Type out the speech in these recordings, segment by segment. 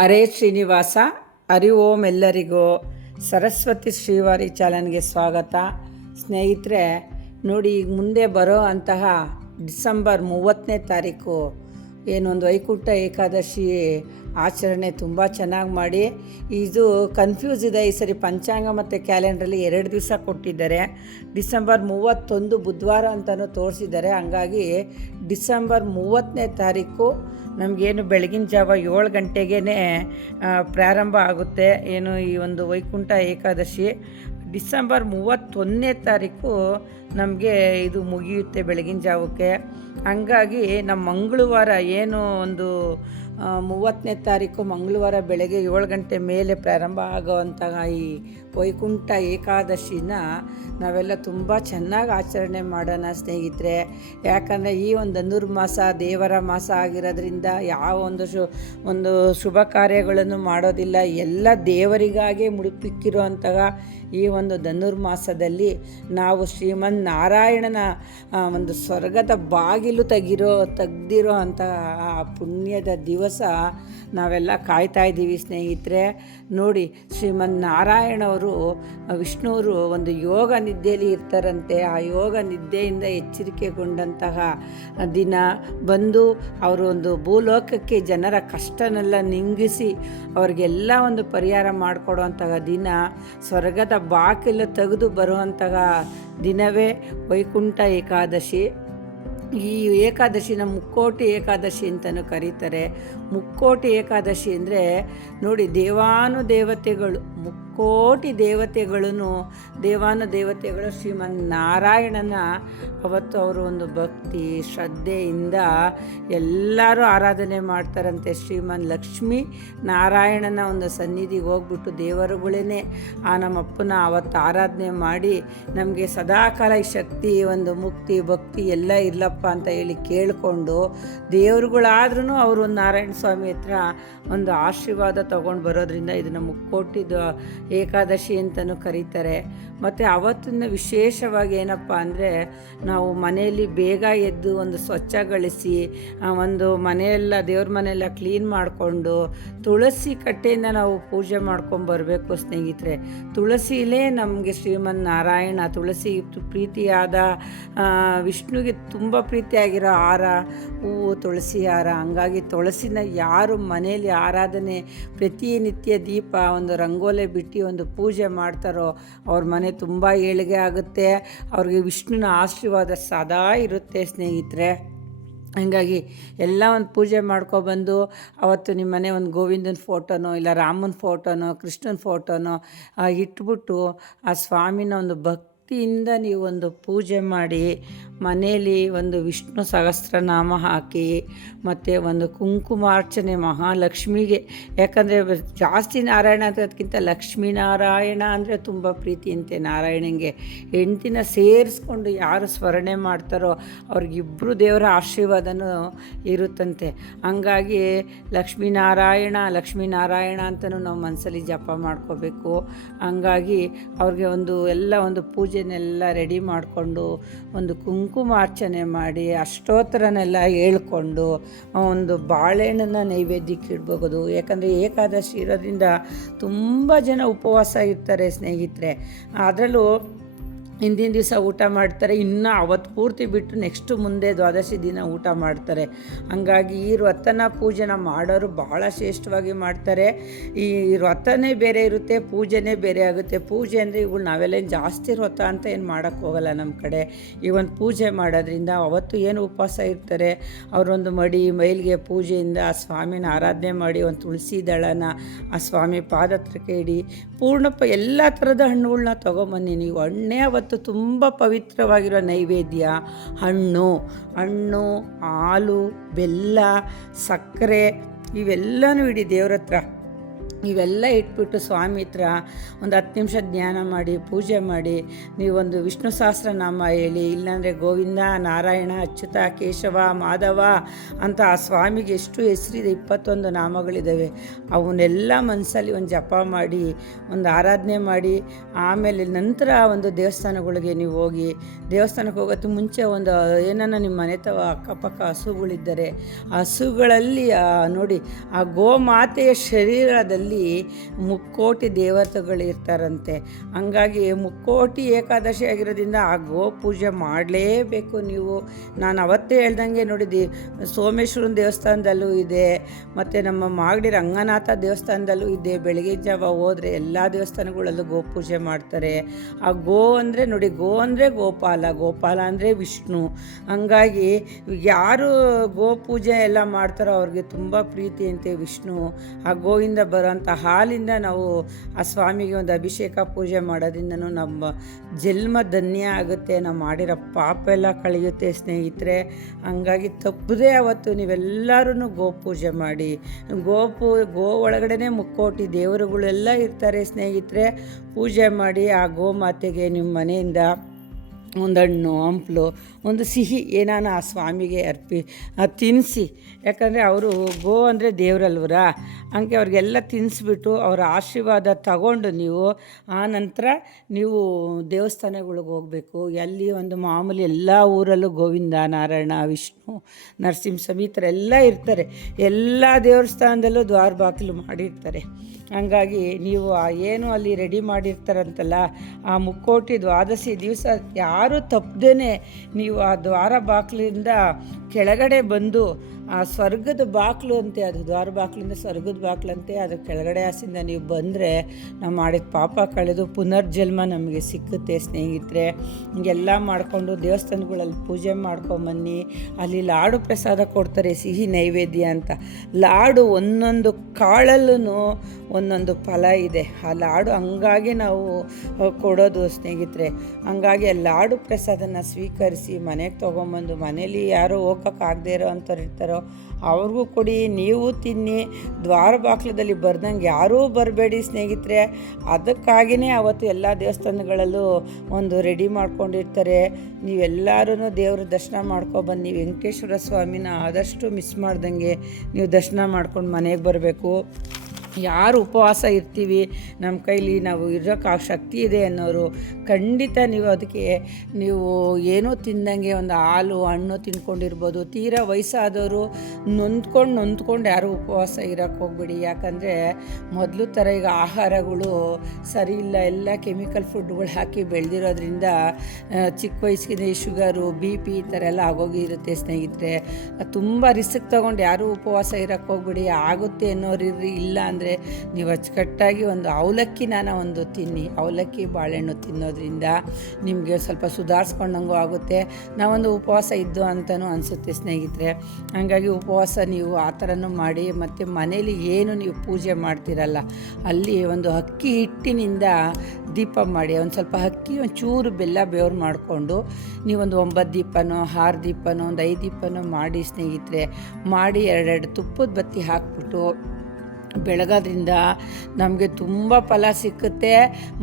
ಹರೇ ಶ್ರೀನಿವಾಸ. ಹರಿ ಓಂ. ಎಲ್ಲರಿಗೂ ಸರಸ್ವತಿ ಶ್ರೀವಾರಿ ಚಾನಲ್ಗೆ ಸ್ವಾಗತ. ಸ್ನೇಹಿತರೆ ನೋಡಿ, ಈಗ ಮುಂದೆ ಬರೋ ಅಂತಹ ಡಿಸೆಂಬರ್ 30ನೇ ತಾರೀಕು ಏನೊಂದು ವೈಕುಂಠ ಏಕಾದಶಿ ಆಚರಣೆ ತುಂಬ ಚೆನ್ನಾಗಿ ಮಾಡಿ, ಇದು ಕನ್ಫ್ಯೂಸ್ ಇದೆ. ಈ ಸರಿ ಪಂಚಾಂಗ ಮತ್ತು ಕ್ಯಾಲೆಂಡ್ರಲ್ಲಿ 2 ದಿವಸ ಕೊಟ್ಟಿದ್ದಾರೆ. ಡಿಸೆಂಬರ್ 31 ಬುಧವಾರ ಅಂತಲೂ ತೋರಿಸಿದ್ದಾರೆ. ಹಂಗಾಗಿ ಡಿಸೆಂಬರ್ 30ನೇ ತಾರೀಕು ನಮಗೇನು ಬೆಳಗಿನ ಜಾವ 7 ಗಂಟೆಗೇ ಪ್ರಾರಂಭ ಆಗುತ್ತೆ ಏನು ಈ ಒಂದು ವೈಕುಂಠ ಏಕಾದಶಿ. ಡಿಸೆಂಬರ್ 31ನೇ ತಾರೀಕು ನಮಗೆ ಇದು ಮುಗಿಯುತ್ತೆ ಬೆಳಗಿನ ಜಾವಕ್ಕೆ. ಹಂಗಾಗಿ ನಮ್ಮ ಮಂಗಳವಾರ ಏನು ಒಂದು 30ನೇ ತಾರೀಕು ಮಂಗಳವಾರ ಬೆಳಗ್ಗೆ 7 ಗಂಟೆ ಮೇಲೆ ಪ್ರಾರಂಭ ಆಗುವಂತಹ ಈ ವೈಕುಂಠ ಏಕಾದಶಿನ ನಾವೆಲ್ಲ ತುಂಬ ಚೆನ್ನಾಗಿ ಆಚರಣೆ ಮಾಡೋಣ ಸ್ನೇಹಿತರೆ. ಯಾಕಂದರೆ ಈ ಒಂದು ಧನುರ್ಮಾಸ ದೇವರ ಮಾಸ ಆಗಿರೋದ್ರಿಂದ ಯಾವ ಒಂದು ಶುಭ ಕಾರ್ಯಗಳನ್ನು ಮಾಡೋದಿಲ್ಲ. ಎಲ್ಲ ದೇವರಿಗಾಗೇ ಮುಡುಪಿಕ್ಕಿರುವಂತಹ ಈ ಒಂದು ಧನುರ್ಮಾಸದಲ್ಲಿ ನಾವು ಶ್ರೀಮನ್ ನಾರಾಯಣನ ಒಂದು ಸ್ವರ್ಗದ ಬಾಗಿಲು ತೆಗ್ದಿರೋ ಅಂತಹ ಆ ಪುಣ್ಯದ ದಿವಸ ನಾವೆಲ್ಲ ಕಾಯ್ತಾ ಇದ್ದೀವಿ ಸ್ನೇಹಿತರೆ. ನೋಡಿ, ಶ್ರೀಮನ್ ನಾರಾಯಣವರು ವಿಷ್ಣುವರು ಒಂದು ಯೋಗ ನಿದ್ದೆಯಲ್ಲಿ ಇರ್ತಾರಂತೆ. ಆ ಯೋಗ ನಿದ್ದೆಯಿಂದ ಎಚ್ಚರಿಕೆಗೊಂಡಂತಹ ದಿನ ಬಂದು ಅವರು ಒಂದು ಭೂಲೋಕಕ್ಕೆ ಜನರ ಕಷ್ಟನೆಲ್ಲ ನೀಗಿಸಿ ಅವ್ರಿಗೆಲ್ಲ ಒಂದು ಪರಿಹಾರ ಮಾಡಿಕೊಡುವಂತಹ ದಿನ, ಸ್ವರ್ಗದ ಬಾಗಿಲು ತೆಗೆದು ಬರುವಂತಹ ದಿನವೇ ವೈಕುಂಠ ಏಕಾದಶಿ. ಈ ಏಕಾದಶಿನ ಮುಕ್ಕೋಟಿ ಏಕಾದಶಿ ಅಂತಲೂ ಕರೀತಾರೆ. ಮುಕ್ಕೋಟಿ ಏಕಾದಶಿ ಅಂದರೆ ನೋಡಿ, ದೇವಾನುದೇವತೆಗಳು ಮುಕ್ಕೋಟಿ ದೇವತೆಗಳು ಶ್ರೀಮನ್ ನಾರಾಯಣನ ಅವತ್ತು ಅವರು ಒಂದು ಭಕ್ತಿ ಶ್ರದ್ಧೆಯಿಂದ ಎಲ್ಲರೂ ಆರಾಧನೆ ಮಾಡ್ತಾರಂತೆ. ಶ್ರೀಮನ್ ಲಕ್ಷ್ಮೀ ನಾರಾಯಣನ ಒಂದು ಸನ್ನಿಧಿಗೆ ಹೋಗ್ಬಿಟ್ಟು ದೇವರುಗಳೇ ಆ ನಮ್ಮಪ್ಪನ ಅವತ್ತು ಆರಾಧನೆ ಮಾಡಿ ನಮಗೆ ಸದಾಕಾಲ ಈ ಶಕ್ತಿ ಒಂದು ಮುಕ್ತಿ ಭಕ್ತಿ ಎಲ್ಲ ಇರ್ಲಪ್ಪ ಅಂತ ಹೇಳಿ ಕೇಳಿಕೊಂಡು ದೇವರುಗಳಾದ್ರೂ ಅವರು ನಾರಾಯಣ ಸ್ವಾಮಿ ಹತ್ರ ಒಂದು ಆಶೀರ್ವಾದ ತೊಗೊಂಡು ಬರೋದ್ರಿಂದ ಇದನ್ನು ಮುಕ್ಕೋಟಿದ ಏಕಾದಶಿ ಅಂತಲೂ ಕರೀತಾರೆ. ಮತ್ತು ಅವತ್ತಿನ ವಿಶೇಷವಾಗಿ ಏನಪ್ಪ ಅಂದರೆ, ನಾವು ಮನೆಯಲ್ಲಿ ಬೇಗ ಎದ್ದು ಒಂದು ಸ್ವಚ್ಛಗೊಳಿಸಿ ಒಂದು ಮನೆಯೆಲ್ಲ ದೇವ್ರ ಮನೆಯೆಲ್ಲ ಕ್ಲೀನ್ ಮಾಡಿಕೊಂಡು ತುಳಸಿ ಕಟ್ಟೆಯಿಂದ ನಾವು ಪೂಜೆ ಮಾಡ್ಕೊಂಬರ್ಬೇಕು ಸ್ನೇಹಿತರೆ. ತುಳಸಿಲೇ ನಮಗೆ ಶ್ರೀಮನ್ ನಾರಾಯಣ ತುಳಸಿ ಪ್ರೀತಿಯಾದ ವಿಷ್ಣುವಿಗೆ ತುಂಬ ಪ್ರೀತಿಯಾಗಿರೋ ಹಾರ ಹೂವು ತುಳಸಿ ಹಾರ. ಹಂಗಾಗಿ ತುಳಸಿನ ಯಾರು ಮನೆಯಲ್ಲಿ ಆರಾಧನೆ ಪ್ರತಿನಿತ್ಯ ದೀಪ ಒಂದು ರಂಗೋಲೆ ಬಿಟ್ಟು ಒಂದು ಪೂಜೆ ಮಾಡ್ತಾರೋ ಅವ್ರ ಮನೆ ತುಂಬ ಏಳಿಗೆ ಆಗುತ್ತೆ. ಅವ್ರಿಗೆ ವಿಷ್ಣುನ ಆಶೀರ್ವಾದ ಸದಾ ಇರುತ್ತೆ ಸ್ನೇಹಿತರೆ. ಹಂಗಾಗಿ ಎಲ್ಲ ಒಂದು ಪೂಜೆ ಮಾಡ್ಕೊಬಂದು ಅವತ್ತು ನಿಮ್ಮ ಮನೆ ಒಂದು ಗೋವಿಂದನ ಫೋಟೋನೋ ಇಲ್ಲ ರಾಮನ ಫೋಟೋನೋ ಕೃಷ್ಣನ ಫೋಟೋನೋ ಇಟ್ಬಿಟ್ಟು ಆ ಸ್ವಾಮಿನ ಒಂದು ಭಕ್ತಿಯಿಂದ ನೀವು ಒಂದು ಪೂಜೆ ಮಾಡಿ ಮನೆಯಲ್ಲಿ ಒಂದು ವಿಷ್ಣು ಸಹಸ್ರನಾಮ ಹಾಕಿ ಮತ್ತು ಒಂದು ಕುಂಕುಮಾರ್ಚನೆ ಮಹಾಲಕ್ಷ್ಮಿಗೆ. ಯಾಕಂದರೆ ಜಾಸ್ತಿ ನಾರಾಯಣ ಅಂತದಕ್ಕಿಂತ ಲಕ್ಷ್ಮೀನಾರಾಯಣ ಅಂದರೆ ತುಂಬ ಪ್ರೀತಿ ಅಂತೆ ನಾರಾಯಣನಿಗೆ. ಹೆಂಡ್ತಿನ ಸೇರಿಸ್ಕೊಂಡು ಯಾರು ಸ್ಮರಣೆ ಮಾಡ್ತಾರೋ ಅವ್ರಿಗಿಬ್ಬರು ದೇವರ ಆಶೀರ್ವಾದನೂ ಇರುತ್ತಂತೆ. ಹಂಗಾಗಿ ಲಕ್ಷ್ಮೀನಾರಾಯಣ ಅಂತಲೂ ನಾವು ಮನಸ್ಸಲ್ಲಿ ಜಪ ಮಾಡ್ಕೋಬೇಕು. ಹಂಗಾಗಿ ಅವ್ರಿಗೆ ಎಲ್ಲ ಒಂದು ಪೂಜೆನೆಲ್ಲ ರೆಡಿ ಮಾಡಿಕೊಂಡು ಒಂದು ಕುಂಕುಮಾರ್ಚನೆ ಮಾಡಿ ಅಷ್ಟೋತ್ತರನೆಲ್ಲ ಹೇಳ್ಕೊಂಡು ಒಂದು ಬಾಳೆಹಣ್ಣನ್ನು ನೈವೇದ್ಯಕ್ಕೆ ಇಡ್ಬೋದು. ಯಾಕಂದರೆ ಏಕಾದಶಿ ಇರೋದ್ರಿಂದ ತುಂಬ ಜನ ಉಪವಾಸ ಇರ್ತಾರೆ ಸ್ನೇಹಿತರೆ. ಅದರಲ್ಲೂ ಹಿಂದಿನ ದಿವಸ ಊಟ ಮಾಡ್ತಾರೆ, ಇನ್ನು ಅವತ್ತು ಪೂರ್ತಿ ಬಿಟ್ಟು ನೆಕ್ಸ್ಟು ಮುಂದೆ ದ್ವಾದಶಿ ದಿನ ಊಟ ಮಾಡ್ತಾರೆ. ಹಂಗಾಗಿ ಈ ವ್ರತನ ಪೂಜೆನ ಮಾಡೋರು ಭಾಳ ಶ್ರೇಷ್ಠವಾಗಿ ಮಾಡ್ತಾರೆ. ಈ ವ್ರತನೇ ಬೇರೆ ಇರುತ್ತೆ, ಪೂಜೆನೇ ಬೇರೆ ಆಗುತ್ತೆ. ಪೂಜೆ ಅಂದರೆ ಇವುಗಳು ನಾವೆಲ್ಲ ಜಾಸ್ತಿ ವ್ರತ ಅಂತ ಏನು ಮಾಡೋಕ್ಕೆ ಹೋಗಲ್ಲ ನಮ್ಮ ಕಡೆ. ಈ ಒಂದು ಪೂಜೆ ಮಾಡೋದ್ರಿಂದ ಅವತ್ತು ಏನು ಉಪವಾಸ ಇರ್ತಾರೆ ಅವರೊಂದು ಮೈಲಿಗೆ ಪೂಜೆಯಿಂದ ಆ ಸ್ವಾಮಿನ ಆರಾಧನೆ ಮಾಡಿ ಒಂದು ತುಳಸಿ ದಳನ ಆ ಸ್ವಾಮಿ ಪಾದತ್ರಕ್ಕೆ ಇಡಿ ಎಲ್ಲ ಥರದ ಹಣ್ಣುಗಳನ್ನ ತೊಗೊಂಬನ್ನಿ. ನೀವು ಹಣ್ಣೇ ಅವತ್ತು ತುಂಬ ಪವಿತ್ರವಾಗಿರೋ ನೈವೇದ್ಯ ಹಣ್ಣು ಹಾಲು ಬೆಲ್ಲ ಸಕ್ಕರೆ ಇವೆಲ್ಲನೂ ಇಡಿ ದೇವ್ರ ಹತ್ರ. ಇವೆಲ್ಲ ಇಟ್ಬಿಟ್ಟು ಸ್ವಾಮಿ ಹತ್ರ ಒಂದು 10 ನಿಮಿಷ ಧ್ಯಾನ ಮಾಡಿ, ಪೂಜೆ ಮಾಡಿ, ನೀವೊಂದು ವಿಷ್ಣು ಸಹಸ್ರನಾಮ ಹೇಳಿ, ಇಲ್ಲಾಂದರೆ ಗೋವಿಂದ, ನಾರಾಯಣ, ಅಚ್ಯುತ, ಕೇಶವ, ಮಾಧವ ಅಂತ ಆ ಸ್ವಾಮಿಗೆ ಎಷ್ಟು ಹೆಸರಿದೆ, 21 ನಾಮಗಳಿದ್ದಾವೆ. ಅವನ್ನೆಲ್ಲ ಮನಸ್ಸಲ್ಲಿ ಒಂದು ಜಪ ಮಾಡಿ, ಒಂದು ಆರಾಧನೆ ಮಾಡಿ, ಆಮೇಲೆ ನಂತರ ಒಂದು ದೇವಸ್ಥಾನಗಳಿಗೆ ನೀವು ಹೋಗಿ, ದೇವಸ್ಥಾನಕ್ಕೆ ಹೋಗೋದು ಮುಂಚೆ ಒಂದು ಏನನ್ನ ನಿಮ್ಮ ಮನೆ ಅಕ್ಕಪಕ್ಕ ಹಸುಗಳಿದ್ದರೆ ಹಸುಗಳಲ್ಲಿ ನೋಡಿ ಆ ಗೋಮಾತೆಯ ಶರೀರದಲ್ಲಿ ಮುಕ್ಕೋಟಿ ದೇವತೆಗಳಿರ್ತಾರಂತೆ. ಹಂಗಾಗಿ ಮುಕ್ಕೋಟಿ ಏಕಾದಶಿ ಆಗಿರೋದ್ರಿಂದ ಆ ಗೋ ಪೂಜೆ ಮಾಡಲೇಬೇಕು ನೀವು. ನಾನು ಅವತ್ತೇ ಹೇಳ್ದಂಗೆ ನೋಡಿ, ಸೋಮೇಶ್ವರನ ದೇವಸ್ಥಾನದಲ್ಲೂ ಇದೆ, ಮತ್ತು ನಮ್ಮ ಮಾಗಡಿ ರಂಗನಾಥ ದೇವಸ್ಥಾನದಲ್ಲೂ ಇದೆ. ಬೆಳಗ್ಗೆ ಜಾವ ಹೋದರೆ ಎಲ್ಲ ದೇವಸ್ಥಾನಗಳಲ್ಲೂ ಗೋ ಪೂಜೆ ಮಾಡ್ತಾರೆ. ಆ ಗೋ ಅಂದರೆ ನೋಡಿ, ಗೋ ಅಂದರೆ ಗೋಪಾಲ, ಗೋಪಾಲ ಅಂದರೆ ವಿಷ್ಣು. ಹಂಗಾಗಿ ಯಾರು ಗೋ ಪೂಜೆ ಎಲ್ಲ ಮಾಡ್ತಾರೋ ಅವ್ರಿಗೆ ತುಂಬ ಪ್ರೀತಿ ಅಂತೆ ವಿಷ್ಣು. ಆ ಗೋವಿಂದ ಬರೋಂಥ ಹಾಲಿಂದ ನಾವು ಆ ಸ್ವಾಮಿಗೆ ಒಂದು ಅಭಿಷೇಕ ಪೂಜೆ ಮಾಡೋದ್ರಿಂದನೂ ನಮ್ಮ ಜನ್ಮ ಧನ್ಯ ಆಗುತ್ತೆ, ನಾವು ಮಾಡಿರೋ ಪಾಪ ಎಲ್ಲ ಕಳೆಯುತ್ತೆ ಸ್ನೇಹಿತರೆ. ಹಂಗಾಗಿ ತಪ್ಪದೇ ಅವತ್ತು ನೀವೆಲ್ಲರೂ ಗೋ ಪೂಜೆ ಮಾಡಿ. ಗೋ ಒಳಗಡೆ ಮುಕ್ಕೋಟಿ ದೇವರುಗಳೆಲ್ಲ ಇರ್ತಾರೆ ಸ್ನೇಹಿತರೆ. ಪೂಜೆ ಮಾಡಿ ಆ ಗೋಮಾತೆಗೆ ನಿಮ್ಮ ಮನೆಯಿಂದ ಒಂದು ಹಣ್ಣು ಹಂಪಲು ಒಂದು ಸಿಹಿ ಏನಾನ ಆ ಸ್ವಾಮಿಗೆ ತಿನ್ನಿಸಿ. ಯಾಕಂದರೆ ಅವರು ಗೋ ಅಂದರೆ ದೇವರಲ್ವರ, ಹಂಗೆ ಅವ್ರಿಗೆಲ್ಲ ತಿನ್ನಿಸ್ಬಿಟ್ಟು ಅವರ ಆಶೀರ್ವಾದ ತಗೊಂಡು ನೀವು ಆ ನಂತರ ನೀವು ದೇವಸ್ಥಾನಗಳಿಗೆ ಹೋಗಬೇಕು. ಅಲ್ಲಿ ಒಂದು ಮಾಮೂಲಿ ಎಲ್ಲ ಊರಲ್ಲೂ ಗೋವಿಂದ, ನಾರಾಯಣ, ವಿಷ್ಣು, ನರಸಿಂಹ ಸಮೇತರ ಎಲ್ಲ ಇರ್ತಾರೆ. ಎಲ್ಲ ದೇವಸ್ಥಾನದಲ್ಲೂ ದ್ವಾರ ಬಾಗಿಲು ಮಾಡಿರ್ತಾರೆ. ಹಂಗಾಗಿ ನೀವು ಏನು ಅಲ್ಲಿ ರೆಡಿ ಮಾಡಿರ್ತಾರಂತಲ್ಲ, ಆ ಮುಕ್ಕೋಟಿ ದ್ವಾದಶಿ ದಿವಸ ಯಾರೂ ತಪ್ಪದೇ ನೀವು ಆ ದ್ವಾರ ಬಾಗಿಲಿಂದ ಕೆಳಗಡೆ ಬಂದು ಆ ಸ್ವರ್ಗದ ಬಾಗಿಲು ಅಂತೆ, ಅದು ದ್ವಾರ ಬಾಗಿಲಿಂದ ಸ್ವರ್ಗದ ಬಾಗಿಲಂತೆ, ಅದು ಕೆಳಗಡೆ ಹಾಸಿಂದ ನೀವು ಬಂದರೆ ನಾವು ಮಾಡಿದ ಪಾಪ ಕಳೆದು ಪುನರ್ಜನ್ಮ ನಮಗೆ ಸಿಕ್ಕುತ್ತೆ ಸ್ನೇಹಿತರೆ. ಹಿಂಗೆಲ್ಲ ಮಾಡಿಕೊಂಡು ದೇವಸ್ಥಾನಗಳಲ್ಲಿ ಪೂಜೆ ಮಾಡ್ಕೊಂಬನ್ನಿ. ಅಲ್ಲಿ ಲಾಡು ಪ್ರಸಾದ ಕೊಡ್ತಾರೆ, ಸಿಹಿ ನೈವೇದ್ಯ ಅಂತ. ಲಾಡು ಒಂದೊಂದು ಕಾಳಲ್ಲೂ ಒಂದೊಂದು ಫಲ ಇದೆ. ಆ ಲಾಡು ಹಂಗಾಗಿ ನಾವು ಕೊಡೋದು ಸ್ನೇಹಿತರೆ. ಹಂಗಾಗಿ ಆ ಲಾಡು ಪ್ರಸಾದನ ಸ್ವೀಕರಿಸಿ ಮನೆಗೆ ತೊಗೊಂಬಂದು, ಮನೇಲಿ ಯಾರೋ ಹೋಗೋಕ್ಕಾಗದೇ ಇರೋ ಅಂಥವ್ರು ಇರ್ತಾರೋ ಅವ್ರಿಗೂ ಕೊಡಿ, ನೀವು ತಿನ್ನಿ. ದ್ವಾರ ಬಾಗಿಲದಲ್ಲಿ ಬರ್ದಂಗೆ ಯಾರೂ ಬರಬೇಡಿ ಸ್ನೇಹಿತರೆ. ಅದಕ್ಕಾಗಿಯೇ ಅವತ್ತು ಎಲ್ಲ ದೇವಸ್ಥಾನಗಳಲ್ಲೂ ಒಂದು ರೆಡಿ ಮಾಡ್ಕೊಂಡಿರ್ತಾರೆ. ನೀವೆಲ್ಲರೂ ದೇವ್ರ ದರ್ಶನ ಮಾಡ್ಕೊಬನ್ನಿ. ವೆಂಕಟೇಶ್ವರ ಸ್ವಾಮಿನ ಆದಷ್ಟು ಮಿಸ್ ಮಾಡ್ದಂಗೆ ನೀವು ದರ್ಶನ ಮಾಡ್ಕೊಂಡು ಮನೆಗೆ ಬರಬೇಕು. ಯಾರು ಉಪವಾಸ ಇರ್ತೀವಿ, ನಮ್ಮ ಕೈಲಿ ನಾವು ಇರೋಕ್ಕೆ ಶಕ್ತಿ ಇದೆ ಅನ್ನೋರು ಖಂಡಿತ ನೀವು ಅದಕ್ಕೆ ನೀವು ಏನೂ ತಿಂದಂಗೆ ಒಂದು ಹಾಲು ಹಣ್ಣು ತಿನ್ಕೊಂಡಿರ್ಬೋದು. ತೀರಾ ವಯಸ್ಸಾದವರು ನೊಂದ್ಕೊಂಡು ಯಾರೂ ಉಪವಾಸ ಇರೋಕ್ಕೆ ಹೋಗ್ಬೇಡಿ. ಯಾಕಂದರೆ ಮೊದಲು ಥರ ಈಗ ಆಹಾರಗಳು ಸರಿ ಇಲ್ಲ, ಎಲ್ಲ ಕೆಮಿಕಲ್ ಫುಡ್ಗಳು ಹಾಕಿ ಬೆಳೆದಿರೋದ್ರಿಂದ ಚಿಕ್ಕ ವಯಸ್ಸಿಗೆ ಶುಗರು, BP ಈ ಥರ ಎಲ್ಲ ಆಗೋಗಿರುತ್ತೆ ಸ್ನೇಹಿತರೆ. ತುಂಬ ರಿಸ್ಕ್ ತೊಗೊಂಡು ಯಾರೂ ಉಪವಾಸ ಇರೋಕ್ಕೆ ಹೋಗ್ಬೇಡಿ. ಆಗುತ್ತೆ ಅನ್ನೋರು ಇರ್ರಿ, ಇಲ್ಲ ಅಂದರೆ ನೀವು ಅಚ್ಚುಕಟ್ಟಾಗಿ ಒಂದು ಅವಲಕ್ಕಿನ ಒಂದು ತಿನ್ನಿ. ಅವಲಕ್ಕಿ ಬಾಳೆಹಣ್ಣು ತಿನ್ನೋದ್ರಿಂದ ನಿಮಗೆ ಸ್ವಲ್ಪ ಸುಧಾರಿಸ್ಕೊಂಡಂಗೂ ಆಗುತ್ತೆ. ನಾವೊಂದು ಉಪವಾಸ ಇದ್ದು ಅಂತಲೂ ಅನಿಸುತ್ತೆ ಸ್ನೇಹಿತರೆ. ಹಾಗಾಗಿ ಉಪವಾಸ ನೀವು ಆ ಥರನೂ ಮಾಡಿ. ಮತ್ತು ಮನೇಲಿ ಏನು ನೀವು ಪೂಜೆ ಮಾಡ್ತೀರಲ್ಲ, ಅಲ್ಲಿ ಒಂದು ಅಕ್ಕಿ ಹಿಟ್ಟಿನಿಂದ ದೀಪ ಮಾಡಿ, ಒಂದು ಸ್ವಲ್ಪ ಅಕ್ಕಿ ಒಂಚೂರು ಬೆಲ್ಲ ಬೇವ್ರು ಮಾಡಿಕೊಂಡು ನೀವೊಂದು 9 ದೀಪನೋ 6 ದೀಪನೋ ಒಂದು 5 ದೀಪನೋ ಮಾಡಿ ಸ್ನೇಹಿತರೆ. ಮಾಡಿ 2 ತುಪ್ಪದ ಬತ್ತಿ ಹಾಕ್ಬಿಟ್ಟು ಬೆಳಗೋದ್ರಿಂದ ನಮಗೆ ತುಂಬ ಫಲ ಸಿಕ್ಕುತ್ತೆ.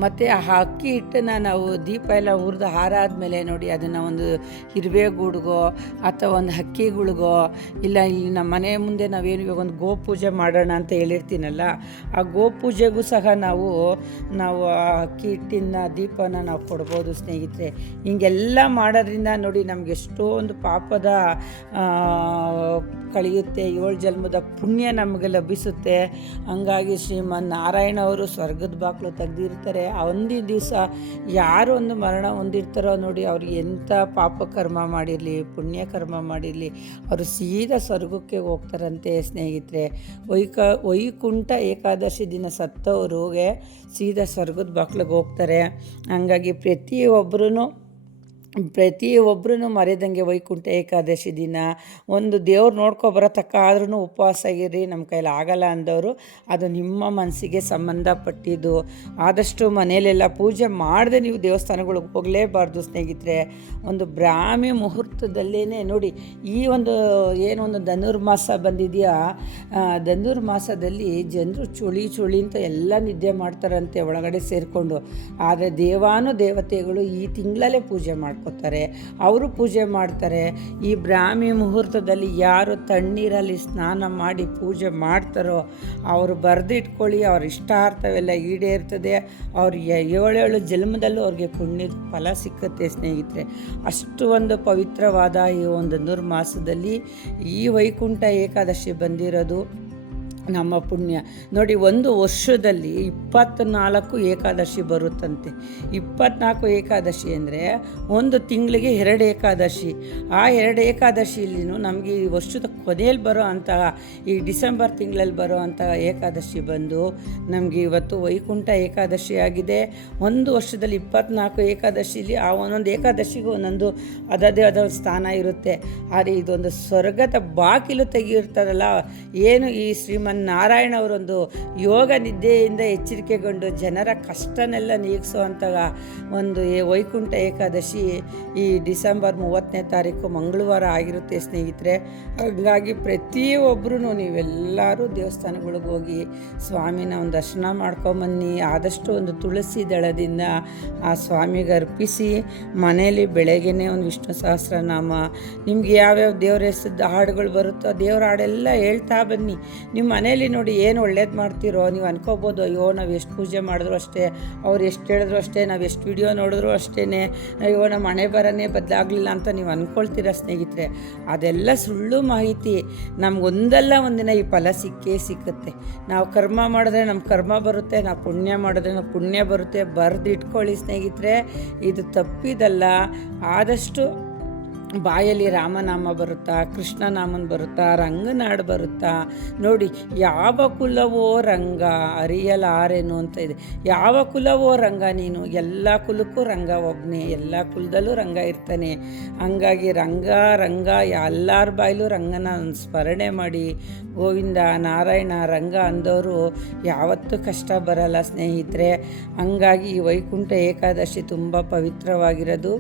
ಮತ್ತು ಆ ಅಕ್ಕಿ ಹಿಟ್ಟನ್ನು ನಾವು ದೀಪ ಎಲ್ಲ ಹುರಿದು ಹಾರಾದ್ಮೇಲೆ ನೋಡಿ ಅದನ್ನು ಒಂದು ಇರುವೆ ಗೂಡಿಗೋ ಅಥವಾ ಒಂದು ಹಕ್ಕಿಗಳಿಗೋ, ಇಲ್ಲ ಇಲ್ಲಿ ನಮ್ಮ ಮನೆ ಮುಂದೆ ನಾವೇನು ಇವಾಗ ಒಂದು ಗೋ ಪೂಜೆ ಮಾಡೋಣ ಅಂತ ಹೇಳಿರ್ತೀನಲ್ಲ, ಆ ಗೋ ಪೂಜೆಗೂ ಸಹ ನಾವು ಆ ಅಕ್ಕಿ ಹಿಟ್ಟಿನ ದೀಪನ ನಾವು ಕೊಡ್ಬೋದು ಸ್ನೇಹಿತರೆ. ಹಿಂಗೆಲ್ಲ ಮಾಡೋದ್ರಿಂದ ನೋಡಿ ನಮಗೆ ಎಷ್ಟೊಂದು ಪಾಪದ ಕಳೆಯುತ್ತೆ, 7 ಜನ್ಮದ ಪುಣ್ಯ ನಮಗೆ ಲಭಿಸುತ್ತೆ. ಹಂಗಾಗಿ ಶ್ರೀಮನ್ ನಾರಾಯಣ ಅವರು ಸ್ವರ್ಗದ ಬಾಗಿಲು ತೆಗೆದಿರ್ತಾರೆ. ಒಂದೇ ದಿವಸ ಯಾರು ಒಂದು ಮರಣ ಹೊಂದಿರ್ತಾರೋ ನೋಡಿ, ಅವ್ರಿಗೆ ಎಂಥ ಪಾಪಕರ್ಮ ಮಾಡಿರಲಿ ಪುಣ್ಯಕರ್ಮ ಮಾಡಿರಲಿ ಅವರು ಸೀದಾ ಸ್ವರ್ಗಕ್ಕೆ ಹೋಗ್ತಾರಂತೆ ಸ್ನೇಹಿತರೆ. ವೈಕುಂಠ ಏಕಾದಶಿ ದಿನ ಸತ್ತವ್ರಿಗೆ ಸೀದಾ ಸ್ವರ್ಗದ ಬಾಗಿಲಿಗೆ ಹೋಗ್ತಾರೆ. ಹಂಗಾಗಿ ಪ್ರತಿಯೊಬ್ಬರೂ ಪ್ರತಿಯೊಬ್ಬರೂ ಮರೆದಂಗೆ ವೈಕುಂಠ ಏಕಾದಶಿ ದಿನ ಒಂದು ದೇವ್ರು ನೋಡ್ಕೊಬರತಕ್ಕ ಆದ್ರೂ ಉಪವಾಸ ಇರಿ, ನಮ್ಮ ಕೈಲಿ ಆಗಲ್ಲ ಅಂದವರು ಅದು ನಿಮ್ಮ ಮನಸ್ಸಿಗೆ ಸಂಬಂಧಪಟ್ಟಿದ್ದು. ಆದಷ್ಟು ಮನೆಯಲ್ಲೆಲ್ಲ ಪೂಜೆ ಮಾಡದೆ ನೀವು ದೇವಸ್ಥಾನಗಳಿಗೆ ಹೋಗಲೇಬಾರ್ದು ಸ್ನೇಹಿತರೆ. ಒಂದು ಬ್ರಾಹ್ಮಿ ಮುಹೂರ್ತದಲ್ಲೇ ನೋಡಿ, ಈ ಒಂದು ಏನೊಂದು ಧನುರ್ಮಾಸ ಬಂದಿದೆಯಾ, ಧನುರ್ಮಾಸದಲ್ಲಿ ಜನರು ಚುಳಿ ಅಂತ ಎಲ್ಲ ನಿದ್ದೆ ಮಾಡ್ತಾರಂತೆ ಒಳಗಡೆ ಸೇರಿಕೊಂಡು. ಆದರೆ ದೇವತೆಗಳು ಈ ತಿಂಗಳಲ್ಲೇ ಪೂಜೆ ಮಾಡ್ಕೋತಾರೆ, ಅವರು ಪೂಜೆ ಮಾಡ್ತಾರೆ. ಈ ಬ್ರಾಹ್ಮಿ ಮುಹೂರ್ತದಲ್ಲಿ ಯಾರು ತಣ್ಣೀರಲ್ಲಿ ಸ್ನಾನ ಮಾಡಿ ಪೂಜೆ ಮಾಡ್ತಾರೋ ಅವರು ಬರೆದಿಟ್ಕೊಳ್ಳಿ, ಅವ್ರ ಇಷ್ಟಾರ್ಥವೆಲ್ಲ ಈಡೇರ್ತದೆ. ಅವ್ರಿಗೆ 7 ಜನ್ಮದಲ್ಲೂ ಅವ್ರಿಗೆ ಪುಣ್ಯದ ಫಲ ಸಿಕ್ಕತ್ತೆ ಸ್ನೇಹಿತರೆ. ಅಷ್ಟು ಒಂದು ಪವಿತ್ರವಾದ ಈ ಒಂದು ಧನುರ್ಮಾಸದಲ್ಲಿ ಈ ವೈಕುಂಠ ಏಕಾದಶಿ ಬಂದಿರೋದು ನಮ್ಮ ಪುಣ್ಯ ನೋಡಿ. ಒಂದು ವರ್ಷದಲ್ಲಿ 24 ಏಕಾದಶಿ ಬರುತ್ತಂತೆ. 24 ಏಕಾದಶಿ ಅಂದರೆ ಒಂದು ತಿಂಗಳಿಗೆ 2 ಏಕಾದಶಿ. ಆ 2 ಏಕಾದಶಿಯಲ್ಲಿನೂ ನಮಗೆ ಈ ವರ್ಷದ ಕೊನೆಯಲ್ಲಿ ಬರೋ ಅಂತಹ ಈ ಡಿಸೆಂಬರ್ ತಿಂಗಳಲ್ಲಿ ಬರೋ ಅಂತಹ ಏಕಾದಶಿ ಬಂದು ನಮಗೆ ಇವತ್ತು ವೈಕುಂಠ ಏಕಾದಶಿ ಆಗಿದೆ. ಒಂದು ವರ್ಷದಲ್ಲಿ 24 ಏಕಾದಶಿಲಿ ಆ ಒಂದೊಂದು ಏಕಾದಶಿಗೂ ಒಂದೊಂದು ಅದದೇ ಆದ ಸ್ಥಾನ ಇರುತ್ತೆ. ಆದರೆ ಇದೊಂದು ಸ್ವರ್ಗದ ಬಾಗಿಲು ತೆಗಿರ್ತಾರಲ್ಲ, ಏನು ಈ ನಾರಾಯಣ ಅವರೊಂದು ಯೋಗ ನಿದ್ದೆಯಿಂದ ಎಚ್ಚರಿಕೆಗೊಂಡು ಜನರ ಕಷ್ಟನೆಲ್ಲ ನೀಗಿಸುವಂತಹ ಒಂದು ವೈಕುಂಠ ಏಕಾದಶಿ ಈ ಡಿಸೆಂಬರ್ 30ನೇ ತಾರೀಕು ಮಂಗಳವಾರ ಆಗಿರುತ್ತೆ ಸ್ನೇಹಿತರೆ. ಹಾಗಾಗಿ ಪ್ರತಿಯೊಬ್ಬರೂ ನೀವೆಲ್ಲರೂ ದೇವಸ್ಥಾನಗಳಿಗೆ ಹೋಗಿ ಸ್ವಾಮಿನ ಒಂದು ದರ್ಶನ ಮಾಡ್ಕೊಂಬನ್ನಿ. ಆದಷ್ಟು ಒಂದು ತುಳಸಿ ದಳದಿಂದ ಆ ಸ್ವಾಮಿಗೆ ಅರ್ಪಿಸಿ ಮನೆಯಲ್ಲಿ ಬೆಳಗ್ಗೆನೇ ಒಂದು ವಿಷ್ಣು ಸಹಸ್ರನಾಮ, ನಿಮ್ಗೆ ಯಾವ್ಯಾವ ದೇವ್ರ ಹೆಸರು ಹಾಡುಗಳು ಬರುತ್ತೋ ದೇವ್ರ ಹಾಡೆಲ್ಲ ಹೇಳ್ತಾ ಬನ್ನಿ. ನಿಮ್ಮ ಮನೇಲಿ ನೋಡಿ ಏನು ಒಳ್ಳೇದು ಮಾಡ್ತೀರೋ ನೀವು ಅನ್ಕೋಬೋದು, ಅಯ್ಯೋ ನಾವು ಎಷ್ಟು ಪೂಜೆ ಮಾಡಿದ್ರು ಅಷ್ಟೇ, ಅವ್ರು ಎಷ್ಟು ಹೇಳಿದ್ರು ಅಷ್ಟೇ, ನಾವು ಎಷ್ಟು ವಿಡಿಯೋ ನೋಡಿದ್ರು ಅಷ್ಟೇ, ಅಯ್ಯೋ ನಮ್ಮ ಮನೆ ಬರನೇ ಬದಲಾಗಲಿಲ್ಲ ಅಂತ ನೀವು ಅಂದ್ಕೊಳ್ತೀರ ಸ್ನೇಹಿತರೆ. ಅದೆಲ್ಲ ಸುಳ್ಳು ಮಾಹಿತಿ. ನಮಗೊಂದಲ್ಲ ಒಂದಿನ ಈ ಫಲ ಸಿಕ್ಕುತ್ತೆ. ನಾವು ಕರ್ಮ ಮಾಡಿದ್ರೆ ನಮ್ಮ ಕರ್ಮ ಬರುತ್ತೆ, ನಾವು ಪುಣ್ಯ ಮಾಡಿದ್ರೆ ನಾವು ಪುಣ್ಯ ಬರುತ್ತೆ. ಬರೆದು ಇಟ್ಕೊಳ್ಳಿ ಸ್ನೇಹಿತರೆ, ಇದು ತಪ್ಪಿದಲ್ಲ. ಆದಷ್ಟು ಬಾಯಲ್ಲಿ ರಾಮನಾಮ ಬರುತ್ತಾ, ಕೃಷ್ಣನಾಮನ್ ಬರುತ್ತಾ, ರಂಗನಾಡು ಬರುತ್ತಾ ನೋಡಿ. ಯಾವ ಕುಲವೋ ರಂಗ ಅರಿಯಲಾರೇನು ಅಂತ ಇದೆ. ಯಾವ ಕುಲವೋ ರಂಗ ನೀನು, ಎಲ್ಲ ಕುಲಕ್ಕೂ ರಂಗ ಒಬ್ಬನೇ, ಎಲ್ಲ ಕುಲದಲ್ಲೂ ರಂಗ ಇರ್ತಾನೆ. ಹಂಗಾಗಿ ರಂಗ ಎಲ್ಲರ ಬಾಯಲ್ಲೂ ರಂಗನ ಸ್ಮರಣೆ ಮಾಡಿ ಗೋವಿಂದ ನಾರಾಯಣ ರಂಗ ಅಂದವರು ಯಾವತ್ತೂ ಕಷ್ಟ ಬರಲ್ಲ ಸ್ನೇಹಿತರೆ. ಹಂಗಾಗಿ ಈ ವೈಕುಂಠ ಏಕಾದಶಿ ತುಂಬ ಪವಿತ್ರವಾಗಿರೋದು.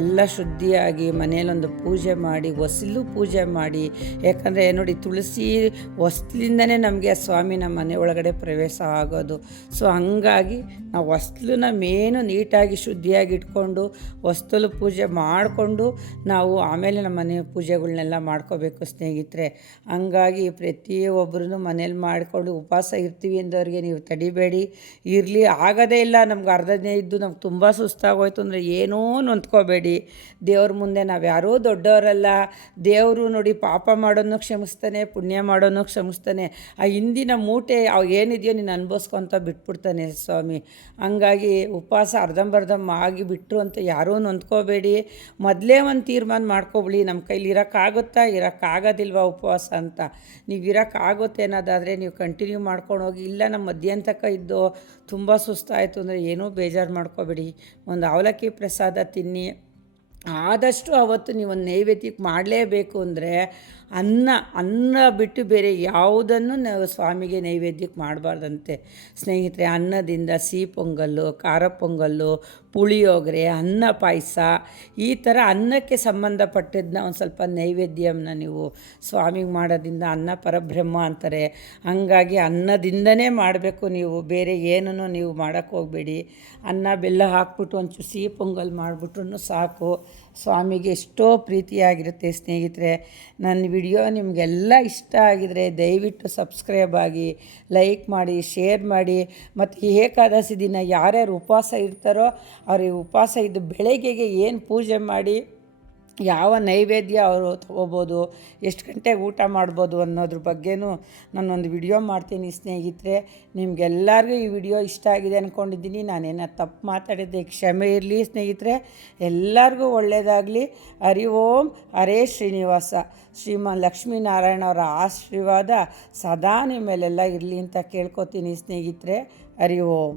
ಎಲ್ಲ ಶುದ್ಧಿಯಾಗಿ ಮನೆಯಲ್ಲೊಂದು ಪೂಜೆ ಮಾಡಿ, ಹೊಸಲು ಪೂಜೆ ಮಾಡಿ. ಯಾಕಂದರೆ ನೋಡಿ, ತುಳಸಿ ಹೊಸ್ಲಿಂದನೇ ನಮಗೆ ಆ ಸ್ವಾಮಿ ನಮ್ಮ ಮನೆ ಒಳಗಡೆ ಪ್ರವೇಶ ಆಗೋದು. ಸೊ ಹಂಗಾಗಿ ನಾವು ಹೊಸ್ಲನ್ನ ಮೇನು ನೀಟಾಗಿ ಶುದ್ಧಿಯಾಗಿ ಇಟ್ಕೊಂಡು ಹೊಸ್ತಲು ಪೂಜೆ ಮಾಡಿಕೊಂಡು ನಾವು ಆಮೇಲೆ ನಮ್ಮ ಮನೆ ಪೂಜೆಗಳನ್ನೆಲ್ಲ ಮಾಡ್ಕೋಬೇಕು ಸ್ನೇಹಿತರೆ. ಹಂಗಾಗಿ ಪ್ರತಿಯೊಬ್ಬರೂ ಮನೇಲಿ ಮಾಡಿಕೊಂಡು ಉಪವಾಸ ಇರ್ತೀವಿ ಅಂದವ್ರಿಗೆ ನೀವು ತಡಿಬೇಡಿ. ಇರಲಿ, ಆಗೋದೇ ಇಲ್ಲ ನಮ್ಗೆ ಅರ್ಧನೇ ಇದ್ದು ನಮ್ಗೆ ತುಂಬ ಸುಸ್ತಾಗೋಯ್ತು ಅಂದರೆ ಏನೂ ನೊಂದ್ಕೋಬೇಡಿ. ದೇವ್ರ ಮುಂದೆ ನಾವು ಯಾರೂ ದೊಡ್ಡವರಲ್ಲ. ದೇವರು ನೋಡಿ ಪಾಪ ಮಾಡೋನು ಕ್ಷಮಿಸ್ತಾನೆ, ಪುಣ್ಯ ಮಾಡೋನು ಕ್ಷಮಿಸ್ತಾನೆ. ಆ ಹಿಂದಿನ ಮೂಟೆ ಏನಿದೆಯೋ ನೀನು ಅನುಭವಿಸ್ಕೊತ ಬಿಟ್ಬಿಡ್ತಾನೆ ಸ್ವಾಮಿ. ಹಂಗಾಗಿ ಉಪವಾಸ ಅರ್ಧಂಬರ್ಧಂ ಆಗಿ ಬಿಟ್ಟರು ಅಂತ ಯಾರೂ ನೊಂದ್ಕೋಬೇಡಿ. ಮೊದಲೇ ಒಂದು ತೀರ್ಮಾನ ಮಾಡ್ಕೊಬಿಡಿ, ನಮ್ಮ ಕೈಲಿ ಇರೋಕ್ಕಾಗುತ್ತಾ ಇರೋಕ್ಕಾಗೋದಿಲ್ವಾ ಉಪವಾಸ ಅಂತ. ನೀವು ಇರೋಕ್ಕಾಗುತ್ತೆ ಅನ್ನೋದಾದರೆ ನೀವು ಕಂಟಿನ್ಯೂ ಮಾಡ್ಕೊಂಡು ಹೋಗಿ. ಇಲ್ಲ ನಮ್ಮ ಮಧ್ಯಾಹ್ನ ಇದ್ದು ತುಂಬ ಸುಸ್ತಾಯಿತು ಅಂದರೆ ಏನೂ ಬೇಜಾರು ಮಾಡ್ಕೋಬೇಡಿ, ಒಂದು ಅವಲಕ್ಕಿ ಪ್ರಸಾದ ತಿನ್ನಿ. ಆದಷ್ಟು ಅವತ್ತು ನೀವೊಂದು ನೈವೇದ್ಯಕ್ಕೆ ಮಾಡಲೇಬೇಕು ಅಂದರೆ ಅನ್ನ ಬಿಟ್ಟು ಬೇರೆ ಯಾವುದನ್ನು ನಾವು ಸ್ವಾಮಿಗೆ ನೈವೇದ್ಯಕ್ಕೆ ಮಾಡಬಾರ್ದಂತೆ ಸ್ನೇಹಿತರೆ. ಅನ್ನದಿಂದ ಸಿಹಿ ಪೊಂಗಲ್ಲು, ಖಾರ ಪೊಂಗಲ್ಲು, ಪುಳಿಯೋಗರೆ, ಅನ್ನ ಪಾಯಸ, ಈ ಥರ ಅನ್ನಕ್ಕೆ ಸಂಬಂಧಪಟ್ಟಿದ್ದನ್ನ ಒಂದು ಸ್ವಲ್ಪ ನೈವೇದ್ಯವನ್ನು ನೀವು ಸ್ವಾಮಿಗೆ ಮಾಡೋದ್ರಿಂದ ಅನ್ನ ಪರಬ್ರಹ್ಮ ಅಂತಾರೆ. ಹಂಗಾಗಿ ಅನ್ನದಿಂದನೇ ಮಾಡಬೇಕು ನೀವು, ಬೇರೆ ಏನೂ ನೀವು ಮಾಡೋಕ್ಕೆ ಹೋಗಬೇಡಿ. ಅನ್ನ ಬೆಲ್ಲ ಹಾಕ್ಬಿಟ್ಟು ಒಂಚೂರು ಸಿಹಿ ಪೊಂಗಲ್ ಮಾಡಿಬಿಟ್ರು ಸಾಕು. ಸ್ವಾಮಿಗೆ ಎಷ್ಟೋ ಪ್ರೀತಿಯಾಗಿರುತ್ತೆ ಸ್ನೇಹಿತರೆ. ನನ್ನ ವಿಡಿಯೋ ನಿಮಗೆಲ್ಲ ಇಷ್ಟ ಆಗಿದರೆ ದಯವಿಟ್ಟು ಸಬ್ಸ್ಕ್ರೈಬ್ ಆಗಿ, ಲೈಕ್ ಮಾಡಿ, ಶೇರ್ ಮಾಡಿ. ಮತ್ತು ಏಕಾದಶಿ ದಿನ ಯಾರ್ಯಾರು ಉಪವಾಸ ಇರ್ತಾರೋ ಅವ್ರಿಗೆ ಉಪವಾಸ ಇದ್ದು ಬೆಳಗ್ಗೆಗೆ ಏನು ಪೂಜೆ ಮಾಡಿ ಯಾವ ನೈವೇದ್ಯ ಅವರು ತೊಗೋಬೋದು, ಎಷ್ಟು ಗಂಟೆಗೆ ಊಟ ಮಾಡ್ಬೋದು ಅನ್ನೋದ್ರ ಬಗ್ಗೆನೂ ನಾನೊಂದು ವಿಡಿಯೋ ಮಾಡ್ತೀನಿ ಸ್ನೇಹಿತರೆ. ನಿಮಗೆಲ್ಲರಿಗೂ ಈ ವಿಡಿಯೋ ಇಷ್ಟ ಆಗಿದೆ ಅಂದ್ಕೊಂಡಿದ್ದೀನಿ. ನಾನೇನೋ ತಪ್ಪು ಮಾತಾಡಿದ್ದೆ ಕ್ಷಮೆ ಇರಲಿ ಸ್ನೇಹಿತರೆ. ಎಲ್ಲರಿಗೂ ಒಳ್ಳೆಯದಾಗಲಿ. ಹರಿ ಓಂ. ಹರೇ ಶ್ರೀನಿವಾಸ. ಶ್ರೀಮಾನ್ ಲಕ್ಷ್ಮೀನಾರಾಯಣ ಅವರ ಆಶೀರ್ವಾದ ಸದಾ ನಿಮ್ಮ ಮೇಲೆಲ್ಲ ಇರಲಿ ಅಂತ ಕೇಳ್ಕೊತೀನಿ ಸ್ನೇಹಿತರೆ. ಹರಿ ಓಂ.